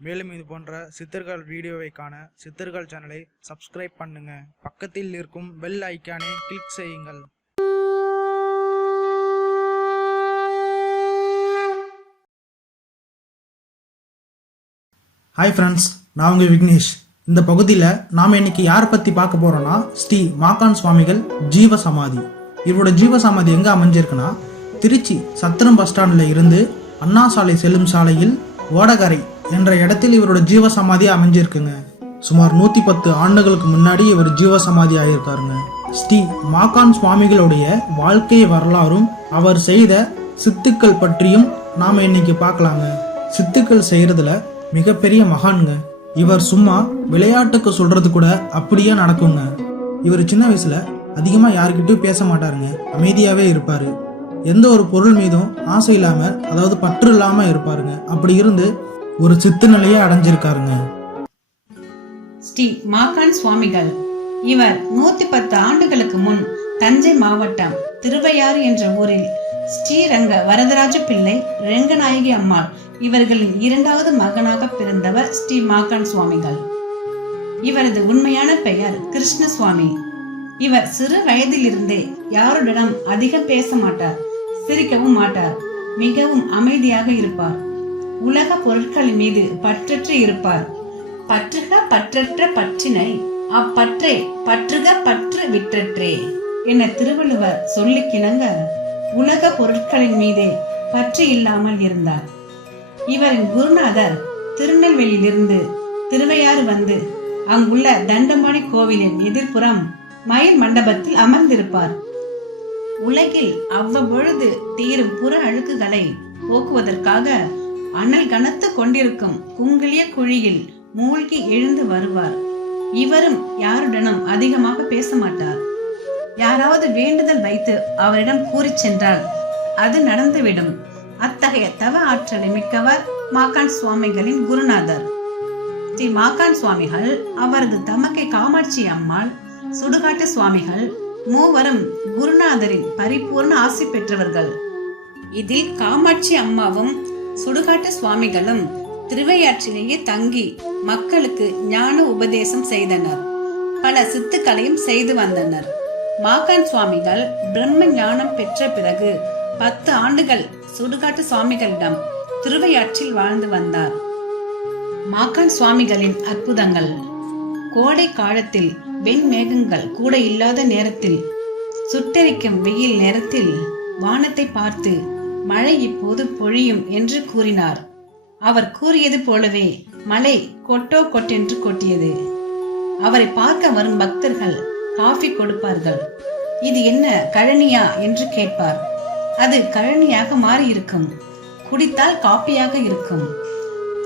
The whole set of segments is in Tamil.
மேலும் இது போன்ற சித்தர்கள் வீடியோவை காண சித்தர்கள் சேனலை சப்ஸ்கிரைப் பண்ணுங்க. பக்கத்தில் இருக்கும் பெல் ஐக்கானை கிளிக் செய்யுங்கள். ஹாய் ஃப்ரெண்ட்ஸ் நான் உங்கள் விக்னேஷ். இந்த பகுதியில் நாம் இன்னைக்கு யாரை பற்றி பார்க்க போகிறோன்னா ஸ்ரீ மாகான் சுவாமிகள் ஜீவ சமாதி இவரோட ஜீவ சமாதி எங்கே அமைஞ்சிருக்குன்னா திருச்சி சத்திரம் பஸ் ஸ்டாண்டில் இருந்து அண்ணா சாலை செல்லும் சாலையில் ஓடகரை என்ற இடத்தில் இவரோட ஜீவ சமாதி அமைஞ்சிருக்குங்க. சுமார் நூற்றி பத்து ஆண்டுகளுக்கு முன்னாடி இவர் ஜீவ சமாதி ஆகியிருக்காருங்க ஸ்ரீ மாகான் சுவாமிகளுடைய வாழ்க்கை வரலாறும் அவர் செய்த சித்துக்கள் பற்றியும் நாம இன்னைக்கு பார்க்கலாங்க. சித்துக்கள் செய்யறதுல மிகப்பெரிய மகான்ங்க. இவர் சும்மா விளையாட்டுக்கு சொல்றது கூட அப்படியே நடக்குங்க. இவர் சின்ன வயசுல அதிகமா யாருக்கிட்டையும் பேச மாட்டாருங்க. அமைதியாவே இருப்பாரு. எந்த ஒரு பொருள் மீதும் ஆசை இல்லாம அதாவது பற்று இல்லாம இருப்பாருங்க. அப்படி இருந்து ஒரு சித்து நிலையை அடைஞ்சிருக்காருங்க. ஸ்ரீ மாகான் சுவாமிகள் இவர் நூத்தி பத்து ஆண்டுகளுக்கு முன் தஞ்சை மாவட்டம் திருவையாறு என்ற ஊரில் ஸ்ரீரங்க வரதராஜ பிள்ளை ரெங்கநாயகி அம்மாள் இவர்களின் இரண்டாவது மகனாக பிறந்தவர் ஸ்ரீ மாகான் சுவாமிகள். இவரது உண்மையான பெயர் கிருஷ்ண சுவாமி இவர் சிறு வயதிலிருந்தே யாருடனும் அதிகம் பேச மாட்டார் சிரிக்கவும் மாட்டார் மிகவும் அமைதியாக இருப்பார். உலக பொருட்களின் மீது பற்றற்று இருப்பார். பற்றுக பற்றற்ற பற்றினை அப்பற்றே பற்றுக பற்று விற்றற்றே என திருவள்ளுவர் சொல்லிக்கிணங்க உலக பொருட்களின் மீதே பற்று இல்லாமல் இருந்தார். இவரின் குருநாதர் திருநெல்வேலியிலிருந்து திருவையாறு வந்து அங்குள்ள தண்டபாணி கோவிலின் எதிர்ப்புறம் மயில் மண்டபத்தில் அமர்ந்திருப்பார். உலகில் அவ்வப்பொழுது தீரும் புற அழுக்குகளை போக்குவதற்காக அனல் கனத்து கொண்டிருக்கும் குங்கிலிய குழியில் மூழ்கி எழுந்து வருவார். இவரும் யாருடனும் அதிகமாக பேச மாட்டார் யாராவது வேண்டுதல் வைத்து அவரிடம் கூறிச் சென்றால் அது நடந்துவிடும். அத்தகைய தவ ஆற்றலை மிக்கவர் மாகான் சுவாமிகளின் குருநாதர். ஸ்ரீ மாகான் சுவாமிகள் அவரது தமக்கை காமாட்சி அம்மாள் சுடுகாட்டு சுவாமிகள் மூவரும் குருநாதரின் பரிபூர்ண ஆசி பெற்றவர்கள். இதில் காமாட்சி அம்மாவும் சுடுகாட்டு சுவாமிகளும் திருவையாற்றிலேயே தங்கி மக்களுக்கு ஞான உபதேசம் செய்தனர். பல சித்துக்களையும் செய்து வந்தனர். மாகான் சுவாமிகள் பிரம்ம ஞானம் பெற்ற பிறகு பத்து ஆண்டுகள் சுடுகாட்டு சுவாமிகளிடம் திருவையாற்றில் வாழ்ந்து வந்தார். மாகான் சுவாமிகளின் அற்புதங்கள். கோடை காலத்தில் வெண்மேகங்கள் கூட இல்லாத நேரத்தில் சுட்டரிக்கும் வெயில் நேரத்தில் வானத்தை பார்த்து மழை இப்போது பொழியும் என்று கூறினார். அவர் கூறியது போலவே மழை கொட்டோ கொட்டென்று கொட்டியது. அவரை பார்க்க வரும் பக்தர்கள் காஃபி கொடுப்பார்கள். இது என்ன கழனியா என்று கேட்பார். அது கழனியாக மாறி இருக்கும் குடித்தால் காப்பியாக இருக்கும்.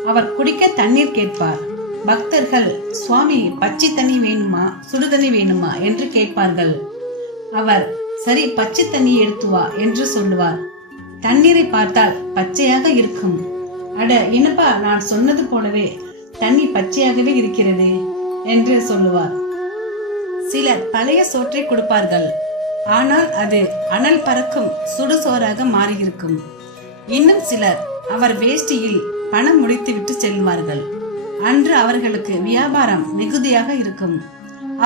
அவர் குடிக்க தண்ணீர் கேட்பார். பக்தர்கள் சுவாமி பச்சை தண்ணி வேணுமா? சுடுதண்ணி வேணுமா? என்று கேட்பார்கள். அவர் சரி பச்சை தண்ணி எடுத்து வா என்று சொல்லுவார். தண்ணீரை பார்த்தால் பச்சையாக இருக்கும். அட என்னப்பா நான் சொன்னது போலவே தண்ணி பச்சையாகவே இருக்கிறது என்று சொல்லுவார். சிலர் பழைய சோற்றை கொடுப்பார்கள். ஆனால் அது அனல் பறக்கும் சுடுசோறாக மாறியிருக்கும். இன்னும் சிலர் அவர் வேஷ்டியில் பணம் முடித்துவிட்டு செல்வார்கள். அன்று அவர்களுக்கு வியாபாரம் மிகுதியாக இருக்கும்.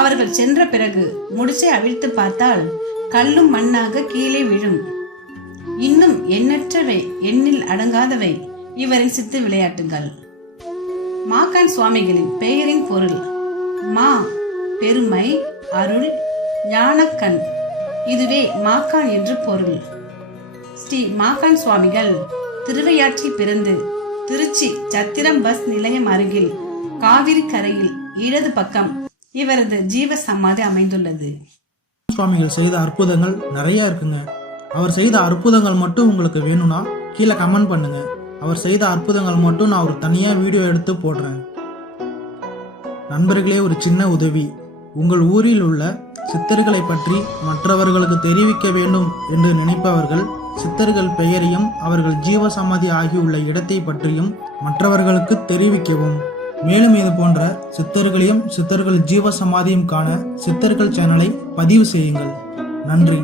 அவர்கள் சென்ற பிறகு முடிச்சை அவிழ்த்து பார்த்தால் கல்லும் மண்ணாக கீழே விழும். இன்னும் எண்ணற்றவை எண்ணில் அடங்காதவை. இவரின் சித்து விளையாட்டுங்கள். மாகான் சுவாமிகளின் பெயரின் பொருள் மா பெருமை அருள் ஞானக்கண். இதுவே மாகான் என்று பொருள். ஸ்ரீ மாகான் சுவாமிகள் திருவையாற்றில் பிறந்து திருச்சி சத்திரம் பஸ் நிலையம் அருகில் காவிரி கரையில் இடது பக்கம் இவரது ஜீவ சமாதி அமைந்துள்ளது. சுவாமிகள் செய்த அற்புதங்கள் நிறைய இருக்குங்க. அவர் செய்த அற்புதங்கள் மட்டும் உங்களுக்கு வேணும்னா கீழே கமெண்ட் பண்ணுங்க. அவர் செய்த அற்புதங்கள் மட்டும் நான் ஒரு தனியா வீடியோ எடுத்து போடுறேன். நண்பர்களே ஒரு சின்ன உதவி. உங்கள் ஊரில் உள்ள சித்தர்களை பற்றி மற்றவர்களுக்கு தெரிவிக்க வேண்டும் என்று நினைப்பவர்கள் சித்தர்கள் பெயரையும் அவர்கள் ஜீவ சமாதி ஆகியுள்ள இடத்தை பற்றியும் மற்றவர்களுக்கு தெரிவிக்கவும். மேலும் இது போன்ற சித்தர்களையும் சித்தர்கள் ஜீவ சமாதியும் காண சித்தர்கள் சேனலை பதிவு செய்யுங்கள். நன்றி.